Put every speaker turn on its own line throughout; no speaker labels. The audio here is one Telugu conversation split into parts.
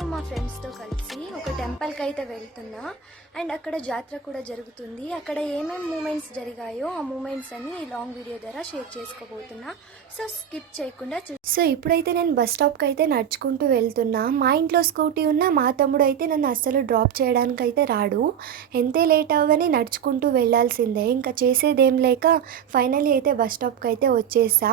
నేను మా ఫ్రెండ్స్తో కలిసి ఒక టెంపుల్కి అయితే వెళ్తున్నా. అండ్ అక్కడ జాతర కూడా జరుగుతుంది. అక్కడ ఏమేమి మూమెంట్స్ జరిగాయో ఆ మూమెంట్స్ అన్ని ఈ లాంగ్ వీడియో ద్వారా షేర్ చేసుకోబోతున్నా. సో స్కిప్ చేయకుండా సో ఇప్పుడైతే నేను బస్ స్టాప్కి అయితే నడుచుకుంటూ వెళ్తున్నా. మా ఇంట్లో స్కూటీ ఉన్న మా తమ్ముడు అయితే నన్ను అస్సలు డ్రాప్ చేయడానికి అయితే రాడు. ఎంతే లేట్ అవ్వని నడుచుకుంటూ వెళ్ళాల్సిందే ఇంకా చేసేదేం లేక ఫైనలీ అయితే బస్ స్టాప్కి అయితే వచ్చేసా.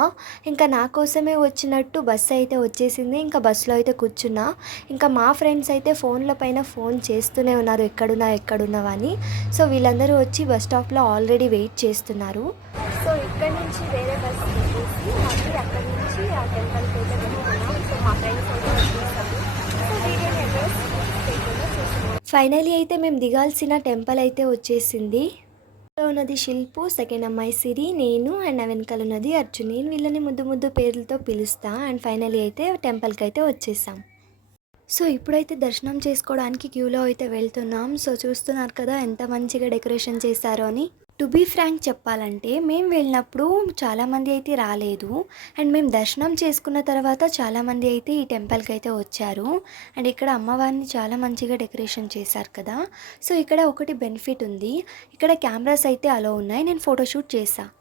ఇంకా నా కోసమే వచ్చినట్టు బస్సు అయితే వచ్చేసింది. ఇంకా బస్సులో అయితే కూర్చున్నా. ఇంకా మా ఫ్రెండ్స్ అయితే ఫోన్ల పైన ఫోన్ చేస్తూనే ఉన్నారు ఎక్కడున్నా ఎక్కడున్నావా అని. సో వీళ్ళందరూ వచ్చి బస్ స్టాప్లో ఆల్రెడీ వెయిట్ చేస్తున్నారు. సో ఇక్కడ నుంచి వేరే బస్ ఎక్కేసి మళ్ళీ అక్కడి నుంచి ఆ టెంపుల్కి అయితే వెళ్తున్నాం సో మా ఫ్రెండ్స్ అయితే వచ్చేసారు. సో వీడియోని ఎక్కడ ఫైనలీ అయితే మేము దిగాల్సిన టెంపుల్ అయితే వచ్చేసింది. ఉన్నది శిల్పు సెకండ్ అమ్మాయి సిరి నేను అండ్ నా వెనకాల ఉన్నది అర్జున్. నేను వీళ్ళని ముద్దు ముద్దు పేర్లతో పిలుస్తా అండ్ ఫైనలీ అయితే టెంపుల్కి అయితే వచ్చేసాం. సో ఇప్పుడైతే దర్శనం చేసుకోవడానికి క్యూలో అయితే వెళ్తున్నాం. సో చూస్తున్నారు కదా ఎంత మంచిగా డెకరేషన్ చేశారో అని. టు బీ ఫ్రాంక్ చెప్పాలంటే మేము వెళ్ళినప్పుడు చాలామంది అయితే రాలేదు. అండ్ మేము దర్శనం చేసుకున్న తర్వాత చాలామంది అయితే ఈ టెంపుల్కి అయితే వచ్చారు. అండ్ ఇక్కడ అమ్మవారిని చాలా మంచిగా డెకరేషన్ చేశారు కదా. సో ఇక్కడ ఒకటి బెనిఫిట్ ఉంది. ఇక్కడ కెమెరాస్ అయితే అలో ఉన్నాయి. నేను ఫోటోషూట్ చేశాను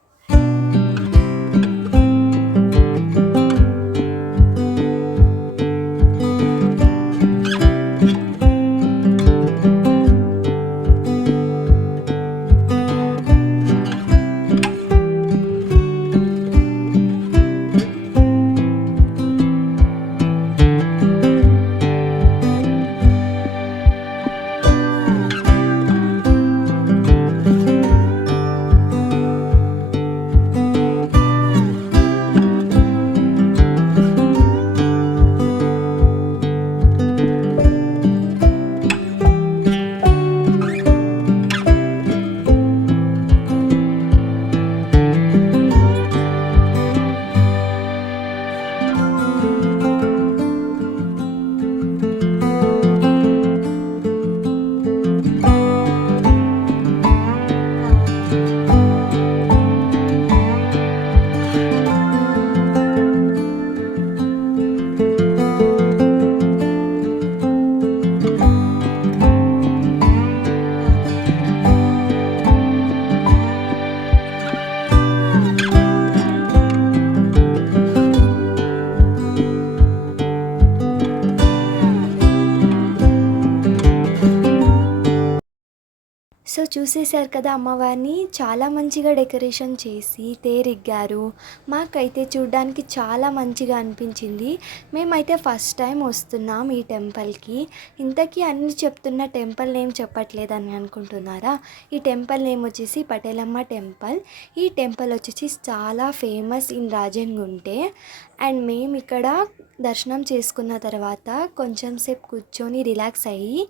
చూసేశారు కదా అమ్మవారిని. చాలా మంచిగా డెకరేషన్ చేసి తేరిగ్గారు. మాకైతే చూడడానికి చాలా మంచిగా అనిపించింది. మేమైతే ఫస్ట్ టైం వస్తున్నాం ఈ టెంపుల్కి. ఇంతకీ అన్ని చెప్తున్న టెంపుల్ నేమ్ చెప్పట్లేదని అనుకుంటున్నారా? ఈ టెంపుల్ నేమ్ వచ్చేసి పటేలమ్మ టెంపుల్. ఈ టెంపుల్ వచ్చేసి చాలా ఫేమస్ ఇన్ రాజన్గుంటే అండ్ మేము ఇక్కడ దర్శనం చేసుకున్న తర్వాత కొంచెం సేపు కూర్చొని రిలాక్స్ అయ్యి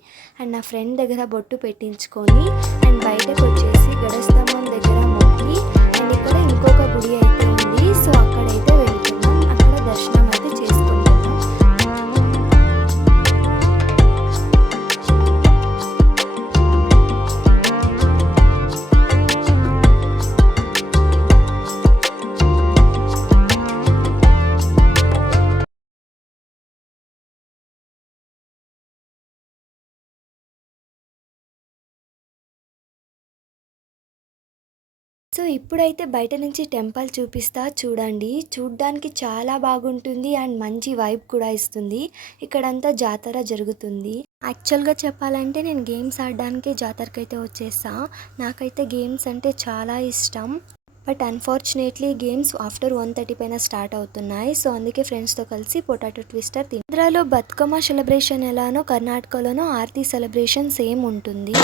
అండ్ నా ఫ్రెండ్ దగ్గర బొట్టు పెట్టించుకొని అండ్ బయటకు వచ్చేసి గడస్తామని సో ఇప్పుడైతే బయట నుంచి టెంపుల్ చూపిస్తా చూడండి. చూడ్డానికి చాలా బాగుంటుంది అండ్ మంచి వైబ్ కూడా ఇస్తుంది. ఇక్కడంతా జాతర జరుగుతుంది. యాక్చువల్గా చెప్పాలంటే నేను గేమ్స్ ఆడడానికి జాతరకి అయితే వచ్చేసా నాకైతే గేమ్స్ అంటే చాలా ఇష్టం. But unfortunately games after one thirty పైన స్టార్ట్ అవుతున్నాయి. సో అందుకే ఫ్రెండ్స్తో కలిసి పొటాటో ట్విస్టర్ తింద్రాలో బతుకమ్మ సెలబ్రేషన్ ఎలానో కర్ణాటకలోనో ఆర్తి సెలబ్రేషన్ సేమ్ ఉంటుంది.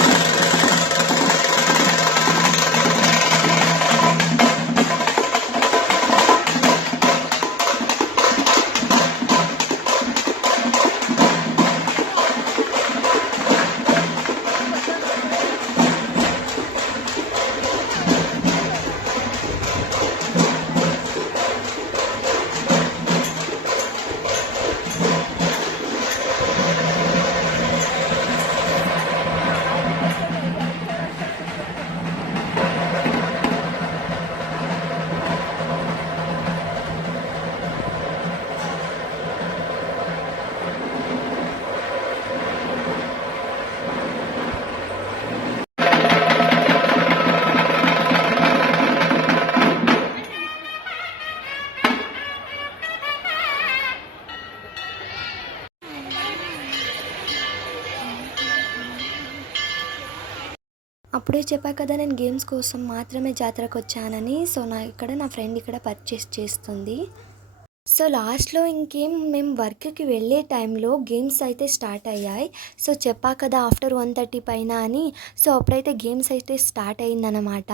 అప్పుడే చెప్పా కదా నేను గేమ్స్ కోసం మాత్రమే జాతరకు వచ్చానని. సో నా ఇక్కడ నా ఫ్రెండ్ ఇక్కడ పర్చేస్ చేస్తుంది. సో లాస్ట్లో ఇంకేం మేము వర్క్కి వెళ్ళే టైంలో గేమ్స్ అయితే స్టార్ట్ అయ్యాయి. సో చెప్పా కదా ఆఫ్టర్ వన్ థర్టీ పైన అని. సో అప్పుడైతే గేమ్స్ అయితే స్టార్ట్ అయిందనమాట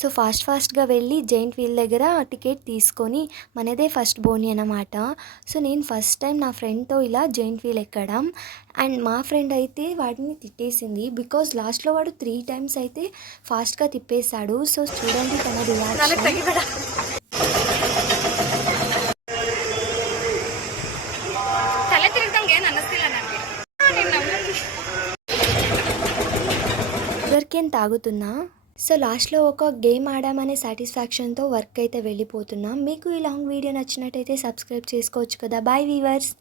సో ఫాస్ట్ ఫాస్ట్గా వెళ్ళి జైంట్ వీల్ దగ్గర టికెట్ తీసుకొని మనదే ఫస్ట్ బోని అనమాట సో నేను ఫస్ట్ టైం నా ఫ్రెండ్తో ఇలా జైంట్ వీల్ ఎక్కడం. అండ్ మా ఫ్రెండ్ అయితే వాడిని తిట్టేసింది. బికాజ్ లాస్ట్లో వాడు త్రీ టైమ్స్ అయితే ఫాస్ట్గా తిప్పేశాడు. సో చూడండి తన రియాక్షన్.
ತಲೆ ತಿರುಗ್ದಂಗೆ ಏನು ಅನ್ನಿಸ್ತಿಲ್ಲ ನನಗೆ ನೀನು ನಮ್ಮಲ್ಲಿ
ఎవరికేం తాగుతున్నా సో లాస్ట్లో ఒక గేమ్ ఆడామనే సాటిస్ఫాక్షన్తో వర్క్ అయితే వెళ్ళిపోతున్నాం మీకు ఈ లాంగ్ వీడియో నచ్చినట్టయితే సబ్స్క్రైబ్ చేసుకోవచ్చు కదా బాయ్ వీవర్స్